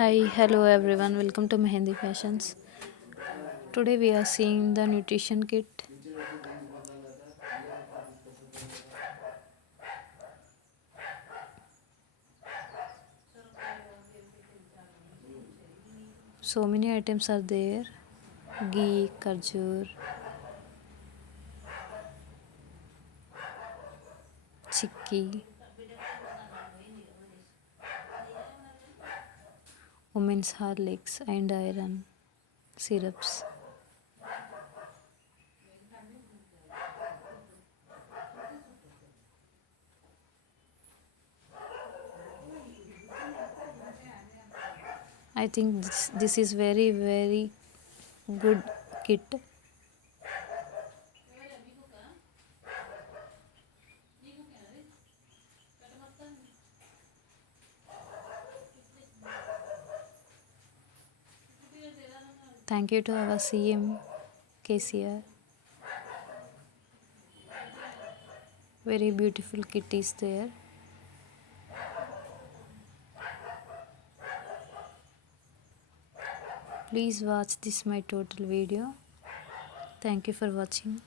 Hi, hello everyone. Welcome to Mehendi Fashions. Today we are seeing the nutrition kit. So many items are there: ghee, kajur, chikki, women's horlicks, and iron syrups. I think this is very good kit. Thank you to our CM Kcr. Very beautiful kit is there. Please watch this my total video. Thank you for watching.